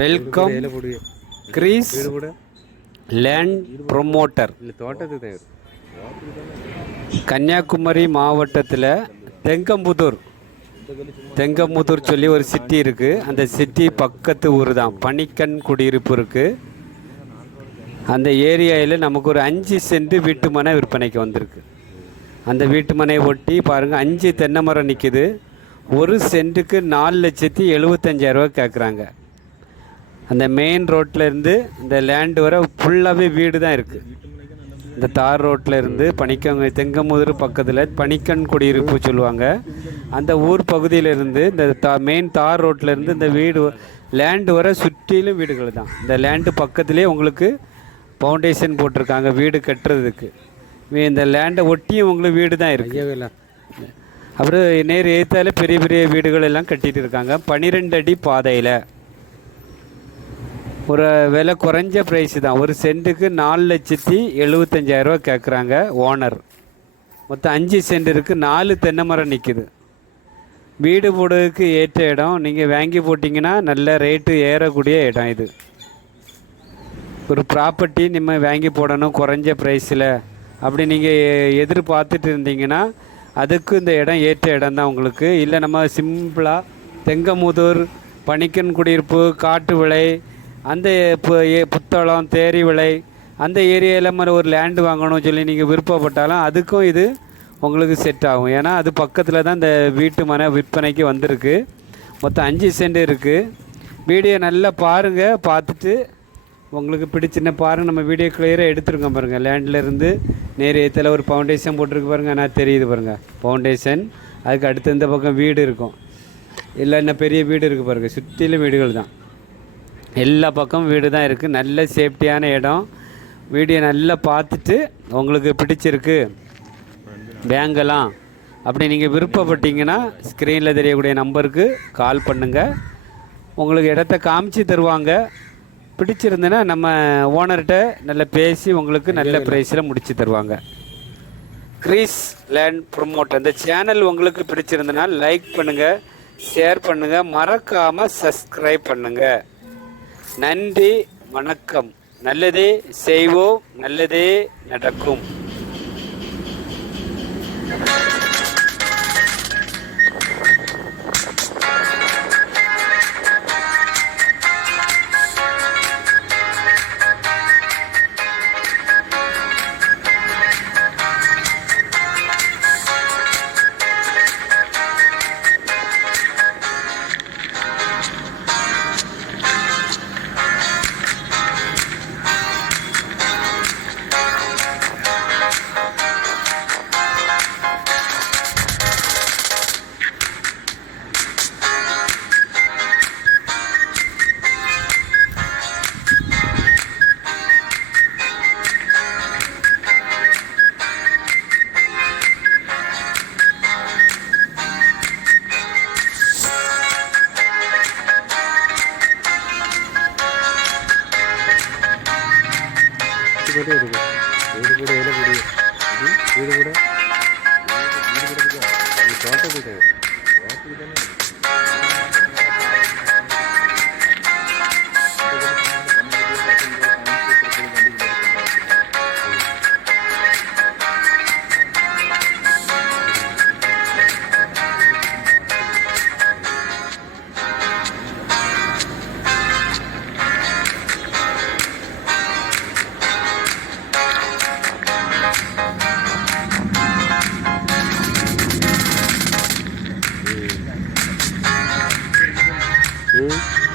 Welcome Greece land promoter. Kanniyakumari மாவட்டத்தில் தெங்கம்புதூர் சொல்லி ஒரு சிட்டி இருக்குது. அந்த சிட்டி பக்கத்து ஊர் தான் பணிக்கன் குடியிருப்பு இருக்குது. அந்த ஏரியாவில் நமக்கு ஒரு 5 சென்ட் வீட்டு மனை விற்பனைக்கு வந்திருக்கு. அந்த வீட்டு மனையை ஒட்டி பாருங்கள், 5 தென்னை மரம் நிற்கிது. 1 சென்ட்டுக்கு 4,75,000 கேட்குறாங்க. அந்த மெயின் ரோட்டில் இந்த லேண்டு வர ஃபுல்லாகவே வீடு தான் இருக்குது. இந்த தார் ரோட்டில் இருந்து தெங்கமுதூர் பக்கத்தில் பணிக்கன் குடியிருப்பு சொல்லுவாங்க. அந்த ஊர் பகுதியிலிருந்து இந்த மெயின் தார் ரோட்டில் இருந்து இந்த வீடு லேண்டு வர சுற்றிலும் வீடுகள் தான். இந்த லேண்டு பக்கத்துலேயே உங்களுக்கு ஃபவுண்டேஷன் போட்டிருக்காங்க வீடு கட்டுறதுக்கு. இந்த லேண்டை ஒட்டியும் உங்களுக்கு வீடு தான் இருக்குது. அப்புறம் நேர் ஏற்றாலே பெரிய பெரிய வீடுகள் எல்லாம் கட்டிகிட்டு இருக்காங்க. 12 அடி பாதையில் ஒரு விலை குறைஞ்ச ப்ரைஸு தான். 1 சென்ட்டுக்கு 4,75,000 கேட்குறாங்க ஓனர். மொத்தம் 5 சென்ட் இருக்குது. 4 தென்னை மரம் நிற்கிது. வீடு போடுறதுக்கு ஏற்ற இடம். நீங்கள் வாங்கி போட்டிங்கன்னா நல்ல ரேட்டு ஏறக்கூடிய இடம். இது ஒரு ப்ராப்பர்ட்டி நம்ம வாங்கி போடணும் குறைஞ்ச ப்ரைஸில் அப்படி நீங்கள் எதிர்பார்த்துட்டு இருந்தீங்கன்னா அதுக்கு இந்த இடம் ஏற்ற இடம் தான் உங்களுக்கு. இல்லை நம்ம சிம்பிளாக தெங்கமுதூர் பணிக்கன் குடியிருப்பு காட்டு விளை அந்த புத்தளம் தேரி விளை அந்த ஏரியாவில் மாதிரி ஒரு லேண்டு வாங்கணும்னு சொல்லி நீங்கள் விருப்பப்பட்டாலும் அதுக்கும் இது உங்களுக்கு செட் ஆகும். ஏன்னா அது பக்கத்தில் தான் இந்த வீட்டு மனை விற்பனைக்கு வந்திருக்கு. மொத்தம் 5 சென்ட் இருக்குது. வீடியோ நல்லா பாருங்கள். பார்த்துட்டு உங்களுக்கு பிடிச்சின்ன பாருங்கள். நம்ம வீடியோ கிளியராக எடுத்துருக்கோம் பாருங்கள். லேண்ட்லேருந்து நேர் ஏத்தில் ஒரு ஃபவுண்டேஷன் போட்டிருக்கு பாருங்கள். நான் தெரியுது பாருங்கள் ஃபவுண்டேஷன். அதுக்கு அடுத்து இந்த பக்கம் வீடு இருக்கும். இல்லை என்ன பெரிய வீடு இருக்குது பாருங்கள். சுற்றிலும் வீடுகள் தான். எல்லா பக்கமும் வீடு தான் இருக்குது. நல்ல சேஃப்டியான இடம். வீடியோ நல்லா பார்த்துட்டு உங்களுக்கு பிடிச்சிருக்கு வாங்கலாம் அப்படி நீங்கள் விருப்பப்பட்டீங்கன்னா ஸ்க்ரீனில் தெரியக்கூடிய நம்பருக்கு கால் பண்ணுங்கள். உங்களுக்கு இடத்த காமிச்சு தருவாங்க. பிடிச்சிருந்தேன்னா நம்ம ஓனர்கிட்ட நல்லா பேசி உங்களுக்கு நல்ல ப்ரைஸில் முடித்து தருவாங்க. Greece land promoter. இந்த சேனல் உங்களுக்கு பிடிச்சிருந்தனா லைக் பண்ணுங்கள், ஷேர் பண்ணுங்கள், மறக்காமல் சப்ஸ்கிரைப் பண்ணுங்கள். நன்றி, வணக்கம். நல்லதே செய்வோம், நல்லதே நடக்கும். வீடு கூட வீடு கூட வீடு கூட தோட்டத்துக்கு Hmm?